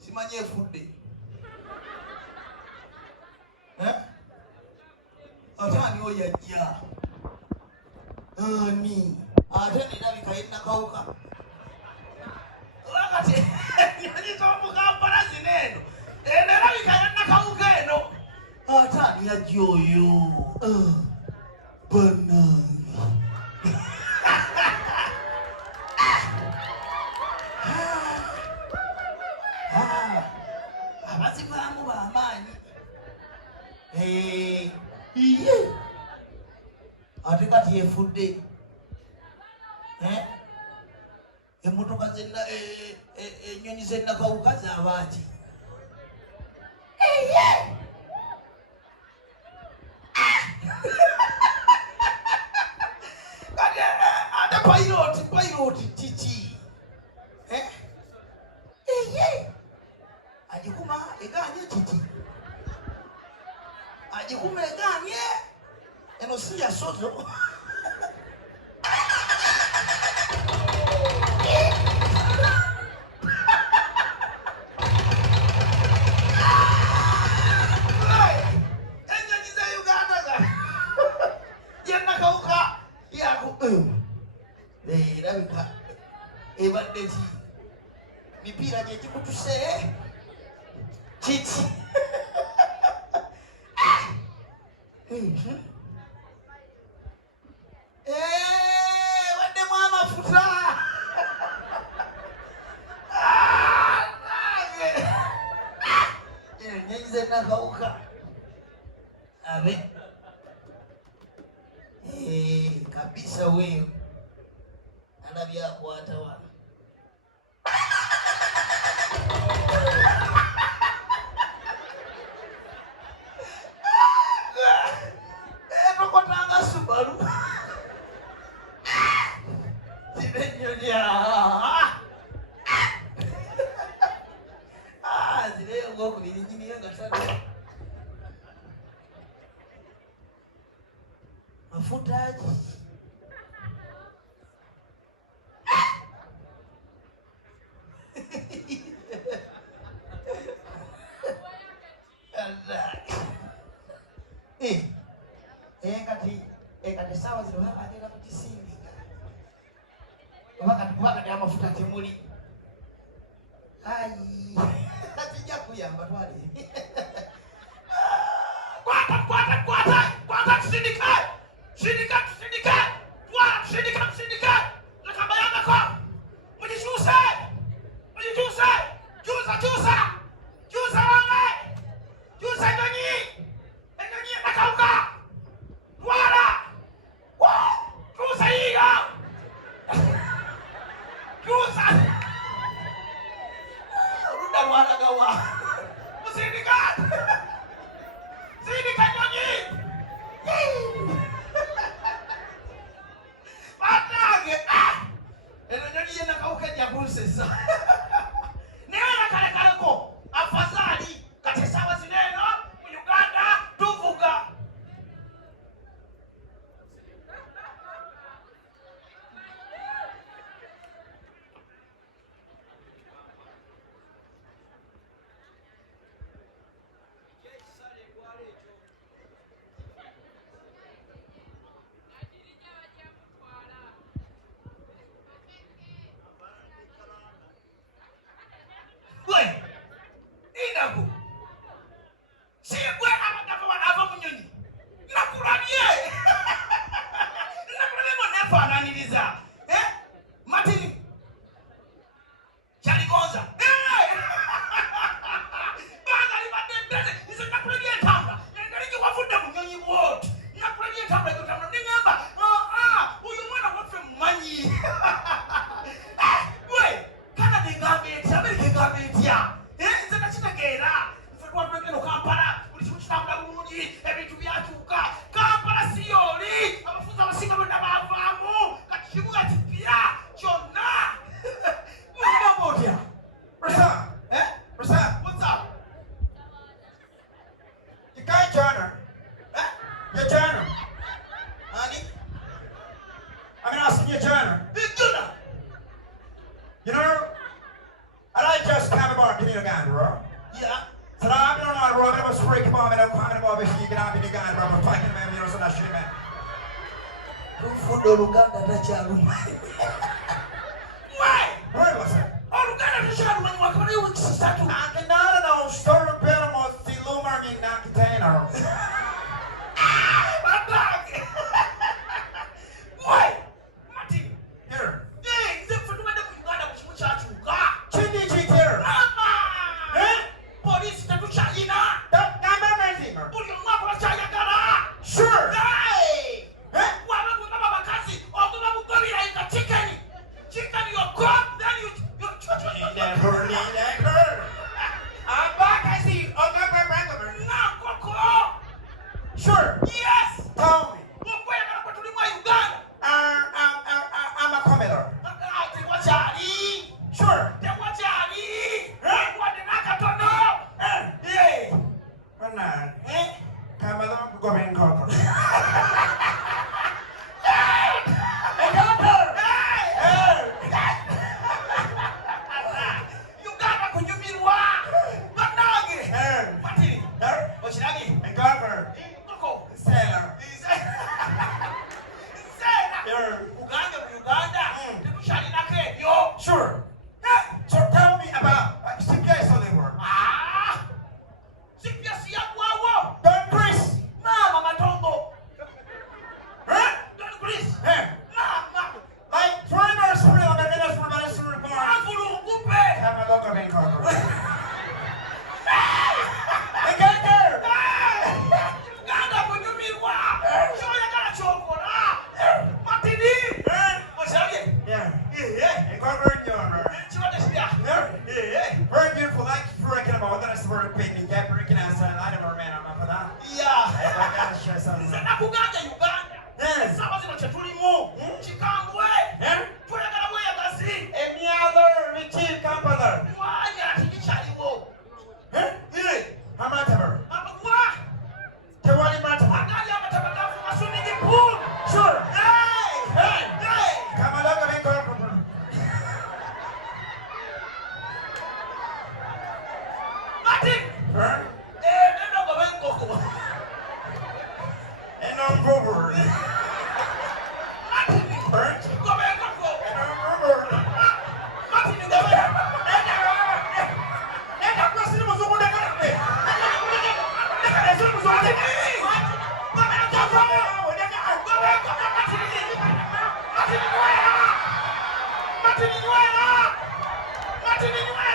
Simanye fudde. Atani oyajja. Ani. Ate nina bikaina kauka. Wakati nyinyi tomu Kampala zineno. Nina bikaina kauka eno. Atani yajoyo. Bana. Abazivamu b'amaanyi. Iye. Ate kati yefudde. Emmotoka zenna ennyonyi z'ennakawuka z'abaati. Iye. Kati ate pilot kiki? Iye. Ajikuma eganye kiki? Ajikuma eganye eno si ya sozo. Ennyonyi za Uganda za yennakawuka erabika ebadde ki mipiira gye gikutuse kiki? Waddemu amafuta. Ennyonyi z'ennakawuka abe kabisa weyo alabye akwata wano. Etokotanga Subaru. Zino ennyonyi zireyo ng'okubiri nyiniyo nga tano. Mafuta ki? amafuta temuli. Ai. Atija kuyamba twali. Kwata sindika. Sindika. Nakabayanga kwa. Mujishuse. Jusa wange. Jusa ndonyi. Ndonyi nakauka. Wala. Jusa hiyo. Jusa. Ruda wala gawa. Sindika ndonyi. Batage. Ndonyi nakauka jabusesa. Nena kale ko. Afadhali katesawa zineno mu Uganda tuvuga. Woi. Inaku. Siwe ava munyonyi. Nakuramye. Nakuramye monefa ananiliza. Matini. Chaligoza. Baga libadendeze. Nise nakuramye tamba. Ngaliki wafuda munyonyi wote. Nakuramye tamba yotamba. Ningamba. Uyu mwana wafe mmanyi. Woi. Kana ningambe. Sabiri ngambe tia. Nzakachitagera. Mfetwa Kampala. Ulichitamba bulungi. Ebintu byachuka. Kampala siyoli. Abafuza abasinga bonna bavaamu. Kati kibuga kipya. Kyonna. Mulina botya. Rasa. Rasa. What's up? You can't join her. You're join her. Honey? I mean, asking you join her. You know, I just come about in Uganda, bro. Yeah. So I'm not a robber, I was breaking bomb and I'm coming about if you can have in Uganda, bro. I'm fighting man, you know, so that's shit, man. Who Uganda, that's your room. Why? Where was it? Oh, Uganda, that's your room. When you come in, we start to. I can know, store of Panama, the Lumar in that container. My dog. Why? Martin. Here. Hey, is it for the one that we got up to charge you? Chindi here. Mama! Police to China. Don't come anything. Put your mouth on China. Sure. Hey! What about Mama Kasi? Or Mama Gummy like a chicken? Chicken, you cook, then you. Never. ati ninywe